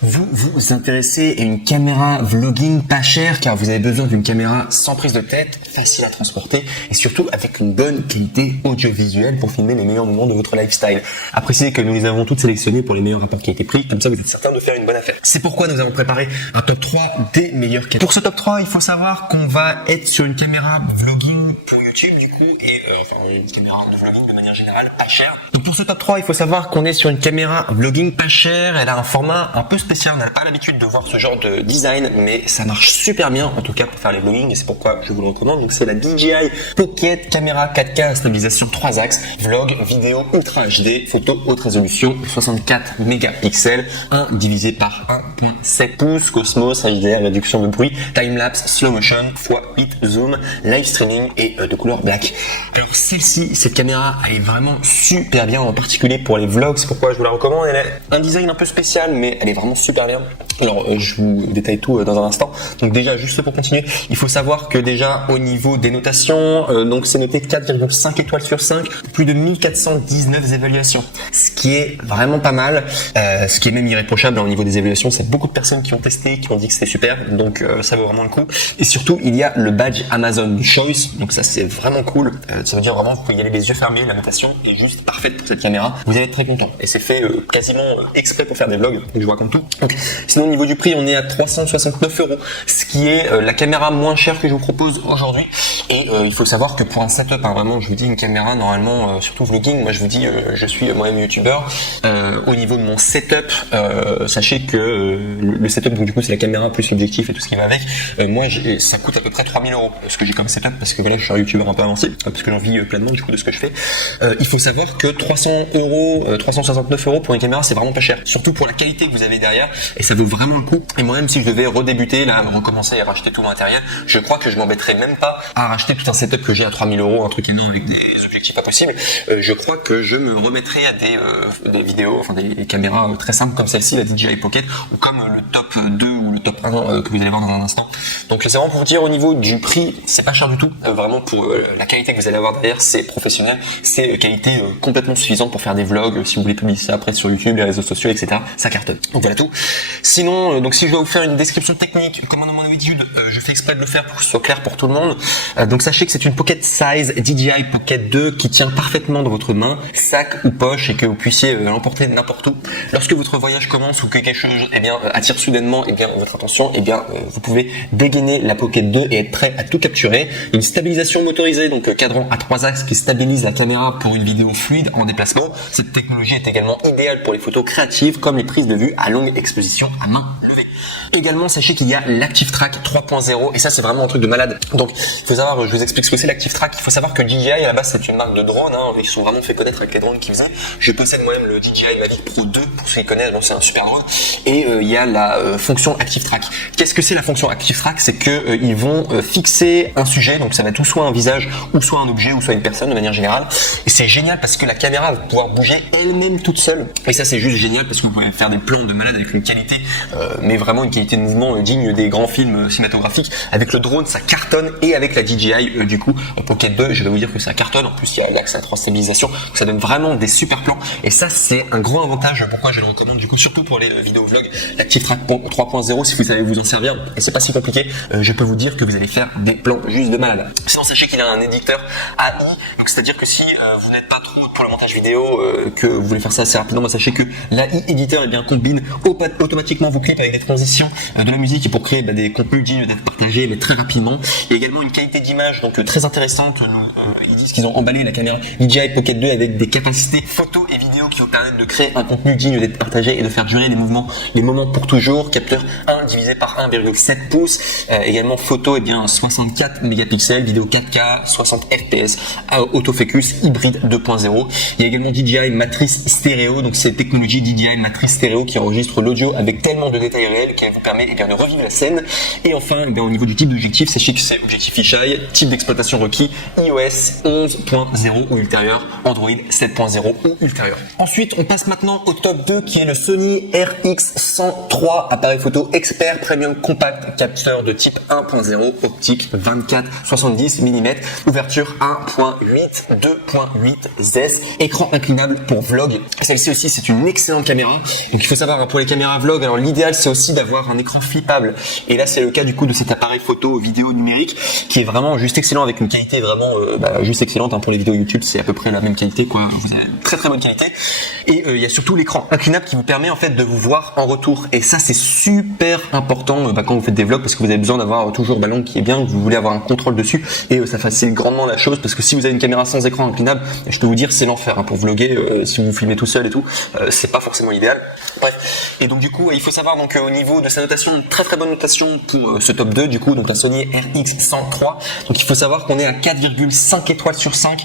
Vous vous intéressez à une caméra vlogging pas chère car vous avez besoin d'une caméra sans prise de tête, facile à transporter et surtout avec une bonne qualité audiovisuelle pour filmer les meilleurs moments de votre lifestyle. À préciser que nous les avons toutes sélectionnées pour les meilleurs rapports qualité-prix, comme ça vous êtes certain de faire une bonne affaire. C'est pourquoi nous avons préparé un top 3 des meilleures caméras. Pour ce top 3, il faut savoir qu'on va être sur une caméra vlogging pour YouTube du coup et une caméra de vlogging de manière générale pas chère. Donc pour ce top 3, il faut savoir qu'on est sur une caméra vlogging pas chère, elle a un format un peu spécial, on n'a pas l'habitude de voir ce genre de design, mais ça marche super bien en tout cas pour faire les vlogging et c'est pourquoi je vous le recommande. Donc c'est la DJI Pocket caméra 4K à stabilisation 3 axes, vlog, vidéo ultra HD, photo haute résolution, 64 mégapixels, 1 divisé par 1.7 pouces, Cosmos, HDR, réduction de bruit, timelapse, slow motion, x8 zoom, live streaming et de couleur black. Alors cette caméra, elle est vraiment super bien, en particulier pour les vlogs, c'est pourquoi je vous la recommande. Elle a un design un peu spécial, mais elle est vraiment super bien. Alors je vous détaille tout dans un instant. Donc déjà, juste pour continuer, il faut savoir que déjà au niveau des notations, donc c'est noté 4,5 étoiles sur 5, plus de 1419 évaluations, ce qui est vraiment pas mal, ce qui est même irréprochable au niveau des évaluations. C'est beaucoup de personnes qui ont testé, qui ont dit que c'était super, donc ça vaut vraiment le coup. Et surtout, il y a le badge Amazon Choice, donc ça c'est vraiment cool. Ça veut dire vraiment que vous pouvez y aller les yeux fermés, la notation est juste parfaite pour cette caméra. Vous allez être très content et c'est fait quasiment exprès pour faire des vlogs, donc je vous raconte tout. Donc, sinon au niveau du prix, on est à 369 €, ce qui est la caméra moins chère que je vous propose aujourd'hui. Et il faut savoir que pour un setup, vraiment, je vous dis une caméra normalement, surtout vlogging, moi je vous dis, je suis moi-même youtubeur. Au niveau de mon setup, sachez que le setup, donc du coup c'est la caméra plus l'objectif et tout ce qui va avec. Moi, ça coûte à peu près 3000 € ce que j'ai comme setup parce que voilà, je suis un youtubeur un peu avancé, parce que j'en vis pleinement du coup de ce que je fais. Il faut savoir que 300 €, 369 € pour une caméra, c'est vraiment pas cher, surtout pour la qualité que vous avez derrière, et ça vaut vraiment le coup. Et moi-même, si je devais redébuter, là, recommencer à racheter tout le matériel, je crois que je m'embêterais même pas à racheter tout un setup que j'ai à 3000 €, un truc énorme avec des objectifs pas possibles. Je crois que je me remettrais à des vidéos, des caméras très simples comme celle-ci, la DJI Pocket, ou comme le top 2 ou le top 1 que vous allez voir dans un instant. Donc c'est vraiment pour vous dire, au niveau du prix, c'est pas cher du tout. Vraiment pour la qualité que vous allez avoir derrière, c'est professionnel, c'est qualité complètement suffisante pour faire des vlogs, si vous voulez publier ça après sur YouTube, les réseaux sociaux, etc. Ça cartonne. Donc voilà tout. Sinon, donc si je dois vous faire une description technique, comme dans mon habitude, je fais exprès de le faire pour que ce soit clair pour tout le monde. Donc sachez que c'est une Pocket Size DJI Pocket 2 qui tient parfaitement dans votre main, sac ou poche, et que vous puissiez l'emporter n'importe où. Lorsque votre voyage commence ou que quelque chose attire soudainement votre attention, vous pouvez dégainer la Pocket 2 et être prêt à tout capturer. Une stabilisation motorisée, donc cadran à 3 axes qui stabilise la caméra pour une vidéo fluide en déplacement. Cette technologie est également idéale pour les photos créatives comme les prises de vue à longue exposition à main levée. Également, sachez qu'il y a l'Active Track 3.0 et ça c'est vraiment un truc de malade. Donc il faut savoir, je vous explique ce que c'est l'Active Track. Il faut savoir que DJI à la base c'est une marque de drones, ils se sont vraiment fait connaître avec les drones qu'ils faisaient. Je possède moi-même le DJI Mavic Pro 2 pour ceux qui connaissent, c'est un super drone. Et il y a la fonction Active Track. Qu'est-ce que c'est la fonction Active Track? C'est que ils vont fixer un sujet, donc ça va être ou soit un visage, ou soit un objet, ou soit une personne de manière générale. Et c'est génial parce que la caméra va pouvoir bouger elle-même toute seule. Et ça c'est juste génial parce que vous pouvez faire des plans de malade avec une qualité, mais vraiment une qualité de mouvement digne des grands films cinématographiques. Avec le drone, ça cartonne, et avec la DJI du coup Pocket 2, je vais vous dire que ça cartonne. En plus, il y a l'axe à 3 stabilisation, donc ça donne vraiment des super plans. Et ça, c'est un gros avantage. Pourquoi je le recommande du coup, surtout pour les vidéos vlogs. L'Active Track 3.0, si vous savez vous en servir, et c'est pas si compliqué, je peux vous dire que vous allez faire des plans juste de malade. Sinon, sachez qu'il a un éditeur AI, c'est-à-dire que si vous n'êtes pas trop pour le montage vidéo, que vous voulez faire ça assez rapidement, sachez que l'AI éditeur combine automatiquement vos clips avec des transitions de la musique et pour créer des contenus dignes d'être partagés mais très rapidement. Il y a également une qualité d'image donc très intéressante. Ils disent qu'ils ont emballé la caméra DJI Pocket 2 avec des capacités photo et vidéo qui vous permettent de créer un contenu digne d'être partagé et de faire durer les moments pour toujours. Capteur 1 divisé par 1,7 pouces. Également photo 64 mégapixels, vidéo 4K, 60 fps, autofocus hybride 2.0. Il y a également DJI Matrice Stéréo, donc c'est technologie DJI Matrice Stéréo qui enregistre l'audio avec tellement de détails réels qu'elle vous permet de revivre la scène. Et enfin, au niveau du type d'objectif, sachez que c'est objectif fisheye, type d'exploitation requis, iOS 11.0 ou ultérieur, Android 7.0 ou ultérieur. Ensuite, on passe maintenant au top 2 qui est le Sony RX103, appareil photo expert premium compact, capteur de type 1.0, optique 24-70 mm, ouverture 1.8, 2.8 ZES, écran inclinable pour vlog. Celle-ci aussi, c'est une excellente caméra. Donc il faut savoir, pour les caméras vlog, alors l'idéal c'est aussi d'avoir un écran flippable. Et là, c'est le cas du coup de cet appareil photo vidéo numérique qui est vraiment juste excellent avec une qualité vraiment juste excellente. Pour les vidéos YouTube, c'est à peu près la même qualité, quoi. Vous avez une très très bonne qualité. Et il y a surtout l'écran inclinable qui vous permet en fait de vous voir en retour. Et ça, c'est super important quand vous faites des vlogs parce que vous avez besoin d'avoir toujours l'angle qui est bien, que vous voulez avoir un contrôle dessus. Et ça facilite grandement la chose parce que si vous avez une caméra sans écran inclinable, je peux vous dire c'est l'enfer pour vlogger. Si vous filmez tout seul et tout, c'est pas forcément idéal. Bref. Et donc du coup, il faut savoir au niveau de sa notation, une très très bonne notation pour ce top 2 du coup, donc la Sony RX103. Donc il faut savoir qu'on est à 4,5 étoiles sur 5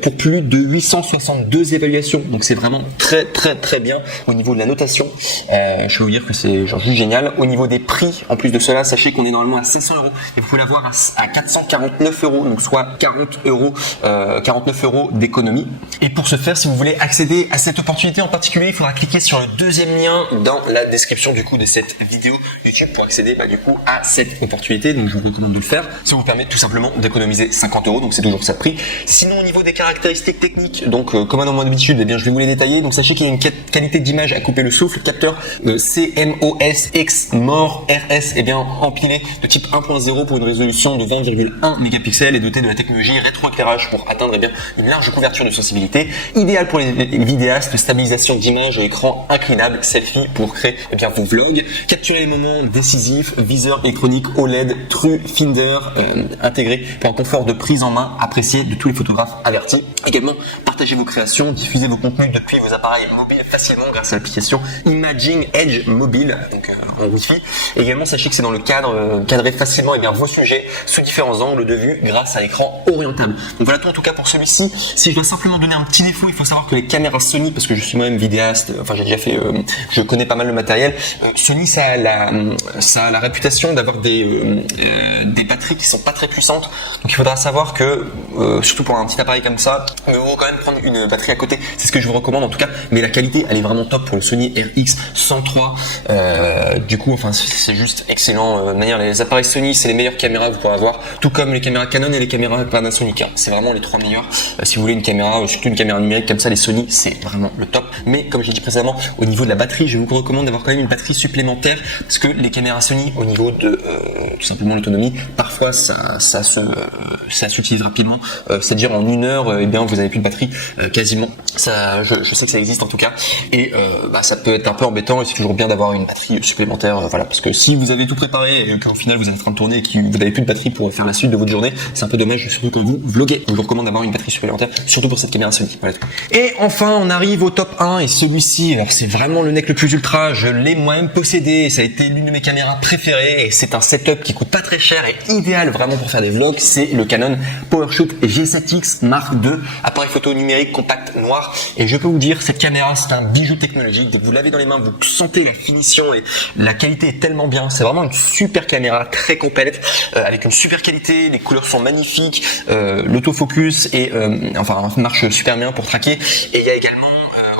pour plus de 862 évaluations. Donc c'est vraiment très très très bien au niveau de la notation. Je vais vous dire que c'est juste génial. Au niveau des prix, en plus de cela, sachez qu'on est normalement à 500 € et vous pouvez l'avoir à 449 €, donc soit 49 € d'économie. Et pour ce faire, si vous voulez accéder à cette opportunité en particulier, il faudra cliquer sur le deuxième lien dans la description du coup de cette vidéo YouTube pour accéder du coup à cette opportunité. Donc je vous recommande de le faire. Ça vous permet tout simplement d'économiser 50 €, donc c'est toujours ça de prix. Sinon au niveau des caractéristiques techniques, donc comme à mon habitude, je vais vous les détailler. Donc sachez qu'il y a une qualité d'image à couper le souffle, capteur CMOS X MOR RS empilé de type 1.0 pour une résolution de 20,1 mégapixels et doté de la technologie rétroéclairage pour atteindre une large couverture de sensibilité. Idéal pour les vidéastes, stabilisation d'image, écran inclinable, selfie pour créer vos vlogs, capturer les moments décisifs, viseur électronique OLED, True Finder intégré pour un confort de prise en main apprécié de tous les photographes avertis. Également, partagez vos créations, diffusez vos contenus depuis vos appareils mobiles facilement grâce à l'application Imaging Edge Mobile, donc en Wi-Fi. Également, sachez que c'est dans le cadre, cadrer facilement vos sujets sous différents angles de vue grâce à l'écran orientable. Donc voilà tout en tout cas pour celui-ci. Si je dois simplement donner un petit défaut, il faut savoir que les caméras Sony, parce que je suis moi-même vidéaste, j'ai déjà fait, je connais pas mal le matériel. Sony, ça a la réputation d'avoir des batteries qui sont pas très puissantes. Donc il faudra savoir que, surtout pour un petit appareil comme ça, il faut quand même prendre une batterie à côté. C'est ce que je vous recommande en tout cas. Mais la qualité, elle est vraiment top pour le Sony RX103. Du coup, c'est juste excellent. De manière, les appareils Sony, c'est les meilleures caméras que vous pourrez avoir, tout comme les caméras Canon et les caméras Panasonic. C'est vraiment les trois meilleurs. Si vous voulez une caméra, surtout une caméra numérique comme ça, les Sony, c'est vraiment le top. Mais comme j'ai dit précédemment, au niveau de la batterie, je vous recommande d'avoir quand même une batterie supplémentaire parce que les caméras Sony, au niveau de tout simplement l'autonomie, parfois ça s'utilise rapidement. C'est-à-dire en 1 heure, vous avez plus de batterie quasiment. Ça, je sais que ça existe en tout cas. Et ça peut être un peu embêtant et c'est toujours bien d'avoir une batterie supplémentaire. Parce que si vous avez tout préparé et qu'au final vous êtes en train de tourner et que vous n'avez plus de batterie pour faire la suite de votre journée, c'est un peu dommage, surtout quand vous vloguez. Donc je vous recommande d'avoir une batterie supplémentaire, surtout pour cette caméra Sony. Voilà. Et enfin, on arrive au top 1 et celui-ci, alors c'est vraiment le nec le plus ultra. Je l'ai moi-même possédé. Ça a été l'une de mes caméras préférées et c'est un setup qui coûte pas très cher et idéal vraiment pour faire des vlogs. C'est le Canon PowerShoot G7X Mark II, appareil photo numérique compact noir. Et je peux vous dire, cette caméra, c'est un bijou technologique. Vous l'avez dans les mains, vous sentez la finition et la qualité est tellement bien. C'est vraiment une super caméra, très complète, avec une super qualité. Les couleurs sont magnifiques, l'autofocus marche super bien pour traquer. Et il y a également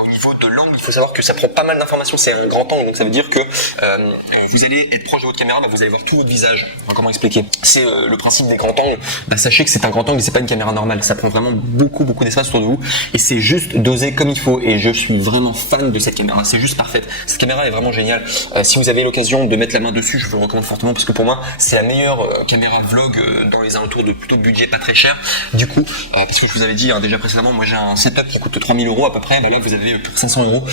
au niveau de l'angle, il faut savoir que ça prend pas mal d'informations. C'est un grand angle, donc ça veut dire que vous allez être proche de votre caméra, vous allez voir tout votre visage. Comment expliquer? C'est le principe des grands angles. Sachez que c'est un grand angle et c'est pas une caméra normale. Ça prend vraiment beaucoup d'espace autour de vous et c'est juste dosé comme il faut. Et je suis vraiment fan de cette caméra. C'est juste parfaite. Cette caméra est vraiment géniale. Si vous avez l'occasion de mettre la main dessus, je vous le recommande fortement parce que pour moi, c'est la meilleure caméra vlog dans les alentours de plutôt budget pas très cher. Du coup, parce que je vous avais dit déjà précédemment, moi j'ai un setup qui coûte 3000 € à peu près. Là, vous avez pour 500 €.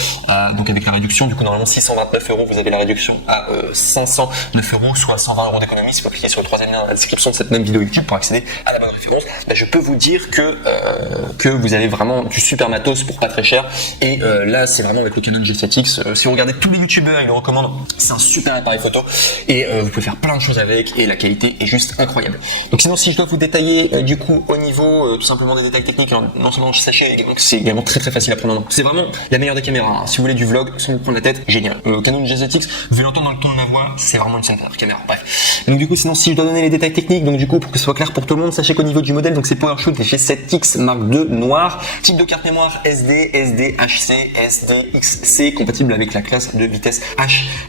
Donc avec la réduction, du coup normalement 629 €, vous avez la réduction à 509 €, soit 120 € d'économie. Si vous cliquez sur le troisième lien dans la description de cette même vidéo YouTube pour accéder à la bonne référence, je peux vous dire que vous avez vraiment du super matos pour pas très cher. Et là c'est vraiment avec le Canon G7X. Si vous regardez tous les youtubeurs, ils le recommandent. C'est un super appareil photo et vous pouvez faire plein de choses avec et la qualité est juste incroyable. Donc sinon, si je dois vous détailler du coup au niveau tout simplement des détails techniques, non seulement sachez également que c'est également très facile à prendre en main. C'est vraiment la meilleure des caméras. Si vous voulez du vlog sans vous prendre la tête, génial. Canon G7X, vous allez l'entendre dans le ton de ma voix, c'est vraiment une super caméra. Bref. Donc du coup, sinon, si je dois donner les détails techniques, donc du coup, pour que ce soit clair pour tout le monde, sachez qu'au niveau du modèle, donc c'est PowerShoot G7X Mark II noir, type de carte mémoire SD, SDHC, SDXC, compatible avec la classe de vitesse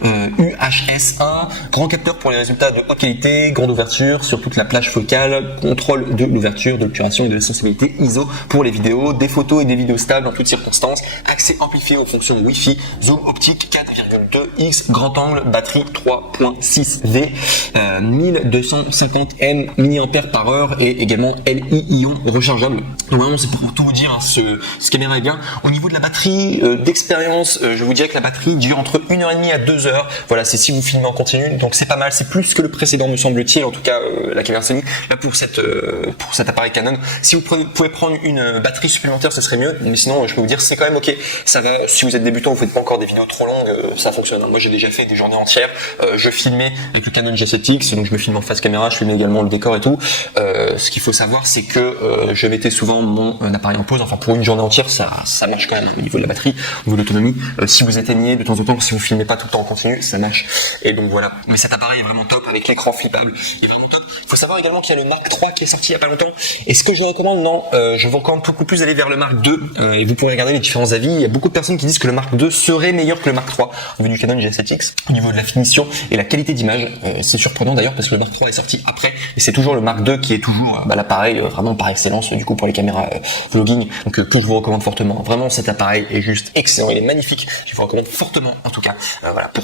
UHS1, grand capteur pour les résultats de haute qualité, grande ouverture sur toute la plage focale, contrôle de l'ouverture, de l'obturation et de la sensibilité ISO pour les vidéos, des photos et des vidéos stables en toutes circonstances, accès amplifié aux fonctions Wi-Fi, zoom optique 4,2x, grand angle, batterie 3.6V, 1250 mAh et également Li-ion rechargeable. Donc vraiment c'est pour tout vous dire, hein, ce caméra est bien. Au niveau de la batterie, d'expérience, je vous dirais que la batterie dure entre 1h30 à 2 heures. Voilà, c'est si vous filmez en continu, donc c'est pas mal, c'est plus que le précédent me semble-t-il, en tout cas la caméra Sony. Là pour cet appareil Canon, si vous pouvez prendre une batterie supplémentaire, ça serait mieux, mais sinon je peux vous dire c'est quand même ok, ça va. Si vous êtes débutant, vous faites pas encore des vidéos trop longues, ça fonctionne. Moi j'ai déjà fait des journées entières, je filmais avec le Canon G7X, donc je me filme en face caméra, je filmais également le décor et tout. Ce qu'il faut savoir, c'est que je mettais souvent mon appareil en pause, enfin pour une journée entière, ça marche quand même, hein, au niveau de la batterie, au niveau de l'autonomie. Si vous éteignez de temps en temps, si vous filmez pas tout le temps en continu, ça marche. Et donc voilà. Mais cet appareil est vraiment top, avec l'écran flippable, il est vraiment top. Il faut savoir également qu'il y a le Mark III qui est sorti il y a pas longtemps. Et ce que je vous recommande, je vous recommande beaucoup plus d'aller vers le Mark II, et vous pourrez regarder les différents avis. Il y a beaucoup de personnes qui disent que le Mark II serait meilleur que le Mark III au niveau du Canon G7X, au niveau de la finition et la qualité d'image. C'est surprenant d'ailleurs parce que le Mark III est sorti après, et c'est toujours le Mark II qui est toujours l'appareil vraiment par excellence du coup pour les caméras vlogging, donc que je vous recommande fortement. Vraiment cet appareil est juste excellent, il est magnifique, je vous recommande fortement en tout cas. Voilà pour